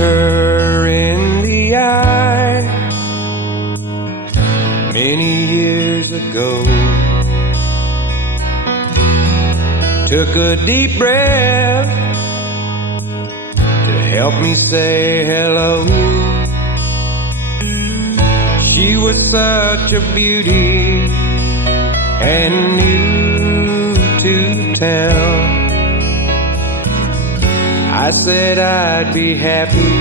her in the eye many years ago. Took a deep breath to help me say hello. She was such a beauty and new to town. I said I'd be happy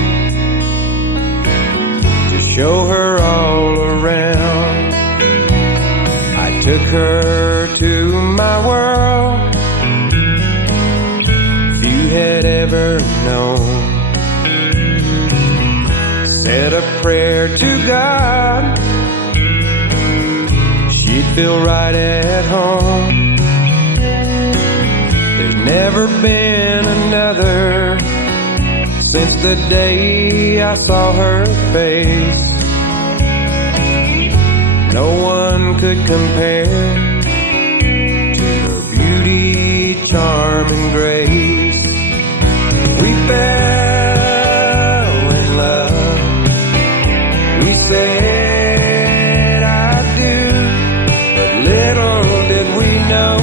to show her all around. I took her to my world few had ever known. Said a prayer to God, she'd feel right at home. There's never been another since the day I saw her face. No one could compare to her beauty, charm, and grace. We fell in love. We said I do, but little did we know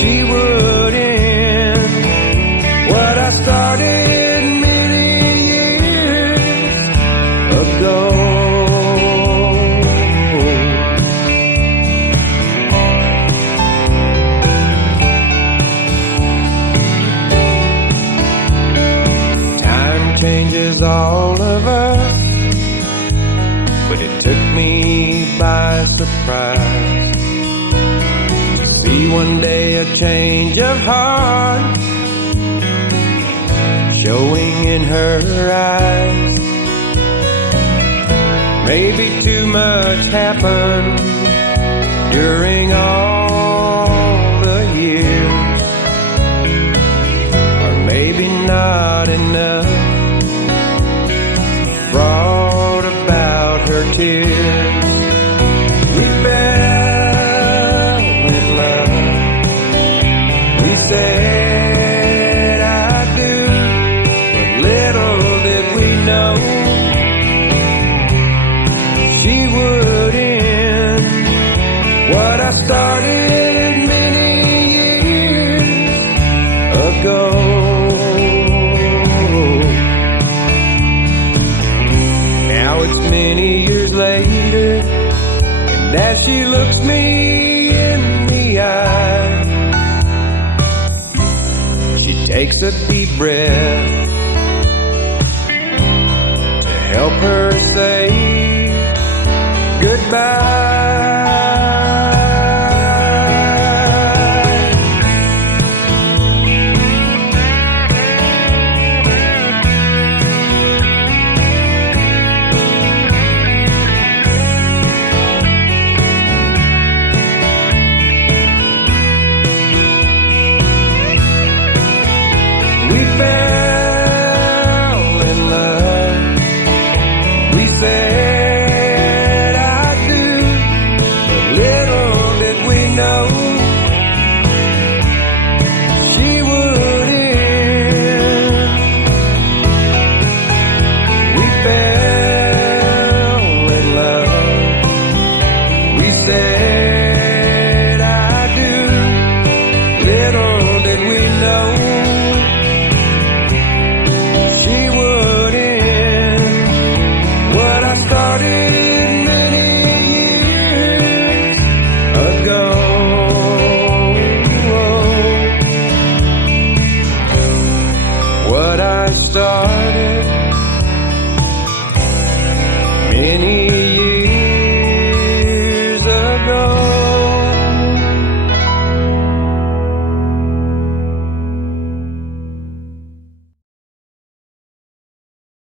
she would end what I started many years ago. Time changes all of us, but it took me by surprise to see one day a change of heart showing in her eyes. Maybe too much happened during all the years, or maybe not enough brought about her tears. We fell in love. We said I do, but little did we know she would end what I started many years ago. Now it's many years later, and as she looks me in the eye, she takes a deep breath to help her say